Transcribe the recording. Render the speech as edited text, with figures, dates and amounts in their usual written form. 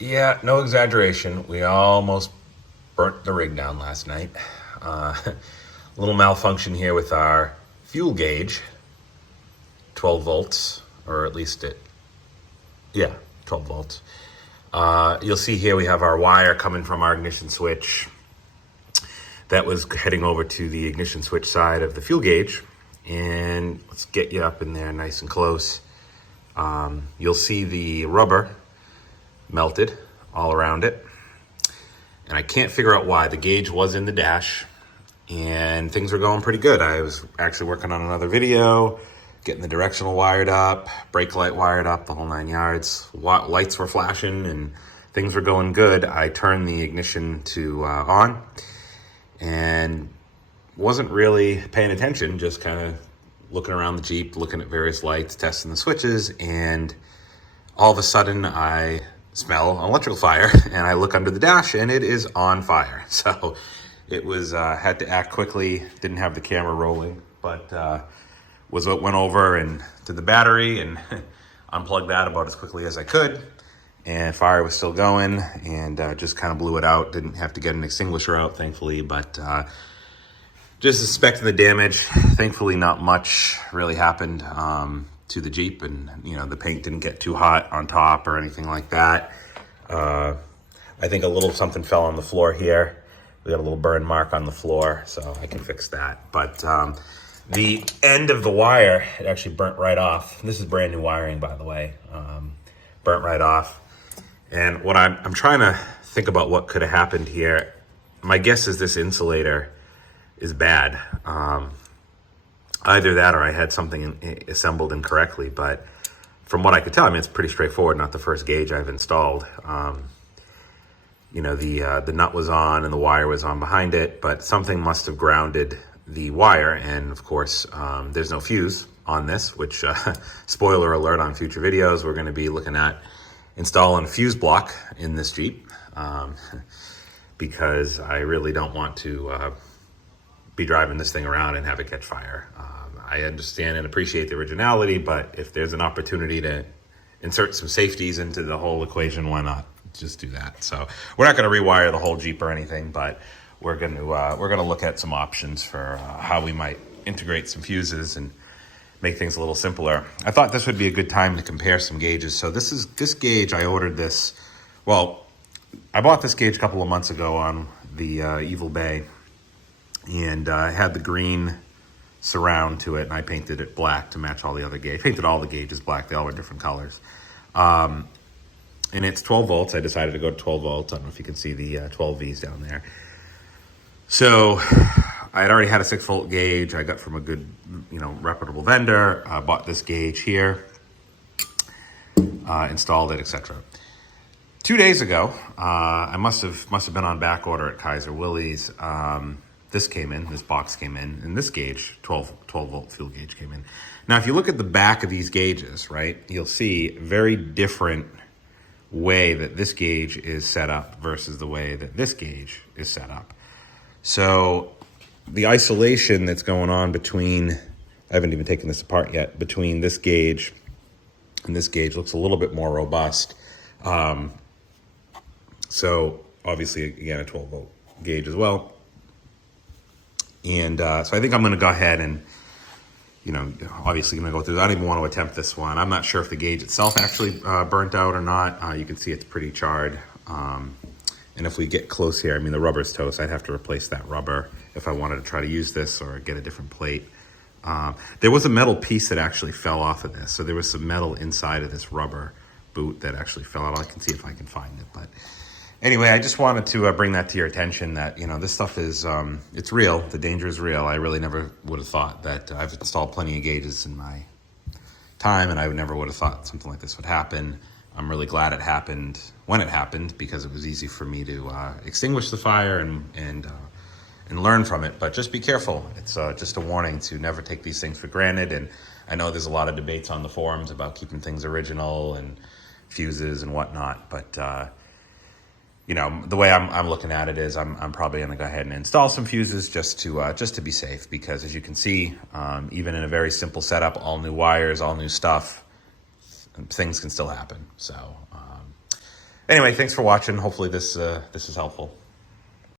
Yeah, no exaggeration. We almost burnt the rig down last night. A little malfunction here with our fuel gauge, 12 volts, or at least yeah, 12 volts. You'll see here we have our wire coming from our ignition switch that was heading over to the ignition switch side of the fuel gauge. And let's get you up in there nice and close. You'll see the rubber melted all around it. And I can't figure out why. The gauge was in the dash and things were going pretty good. I was actually working on another video, getting the directional wired up, brake light wired up, the whole 9 yards. Lights were flashing and things were going good. I turned the ignition to on and wasn't really paying attention, just kind of looking around the Jeep, looking at various lights, testing the switches, and all of a sudden I smell an electrical fire and I look under the dash and it is on fire. So it was, had to act quickly, didn't have the camera rolling, but went over and did the battery and unplugged that about as quickly as I could. And fire was still going and just kind of blew it out. Didn't have to get an extinguisher out, thankfully, but just suspecting the damage. Thankfully, not much really happened to the Jeep, and the paint didn't get too hot on top or anything like that. I think a little something fell on the floor here. We got a little burn mark on the floor, so I can fix that. But the end of the wire, it actually burnt right off. This is brand new wiring, by the way. Burnt right off. And what I'm trying to think about what could have happened here. My guess is this insulator is bad. Either that or I had something assembled incorrectly, but from what I could tell, I mean, it's pretty straightforward, not the first gauge I've installed. The nut was on and the wire was on behind it, but something must have grounded the wire, and of course, there's no fuse on this, which, spoiler alert on future videos, we're gonna be looking at installing a fuse block in this Jeep, because I really don't want to be driving this thing around and have it catch fire. I understand and appreciate the originality, but if there's an opportunity to insert some safeties into the whole equation, why not just do that? So we're not going to rewire the whole Jeep or anything, but we're going to look at some options for how we might integrate some fuses and make things a little simpler. I thought this would be a good time to compare some gauges. So this gauge, I ordered this. Well, I bought this gauge a couple of months ago on the Evil Bay. And I had the green surround to it, and I painted it black to match all the other gauges. Painted all the gauges black. They all were different colors. And it's 12 volts. I decided to go to 12 volts. I don't know if you can see the 12 Vs down there. So I had already had a 6-volt gauge I got from a good, reputable vendor. I bought this gauge here, installed it, etc. 2 days ago, I must have been on back order at Kaiser Willys. This box came in, and this gauge, 12 volt fuel gauge came in. Now, if you look at the back of these gauges, right, you'll see very different way that this gauge is set up versus the way that this gauge is set up. So the isolation that's going on between, I haven't even taken this apart yet, between this gauge and this gauge looks a little bit more robust. So obviously, again, a 12 volt gauge as well. And so I think I'm going to go ahead and, obviously going to go through. I don't even want to attempt this one. I'm not sure if the gauge itself actually burnt out or not. You can see it's pretty charred. And if we get close here, I mean, the rubber's toast. I'd have to replace that rubber if I wanted to try to use this or get a different plate. There was a metal piece that actually fell off of this. So there was some metal inside of this rubber boot that actually fell out. I can see if I can find it, but anyway, I just wanted to bring that to your attention that, this stuff is, it's real. The danger is real. I really never would have thought that. I've installed plenty of gauges in my time, and I never would have thought something like this would happen. I'm really glad it happened when it happened, because it was easy for me to extinguish the fire and learn from it. But just be careful. It's just a warning to never take these things for granted. And I know there's a lot of debates on the forums about keeping things original and fuses and whatnot, but the way I'm looking at it is I'm probably going to go ahead and install some fuses just to be safe, because as you can see, even in a very simple setup, all new wires, all new stuff, things can still happen. So Anyway, thanks for watching. Hopefully this is helpful.